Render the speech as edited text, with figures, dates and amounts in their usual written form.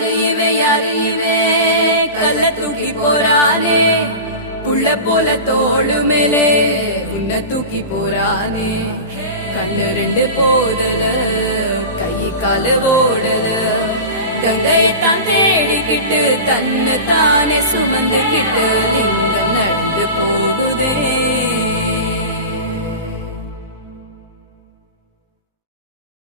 யாரு இவன் கல்ல தூக்கி போறானே புள்ள போல தோளு மேலே உன்னை தூக்கி போறானே கண்ணு ரெண்டு போதல கை கால ஓடல கங்கையத்தான் தேடிக்கிட்டு தன்னு தானே சுமந்துக்கிட்டு லிங்கம் நடந்து போகுதே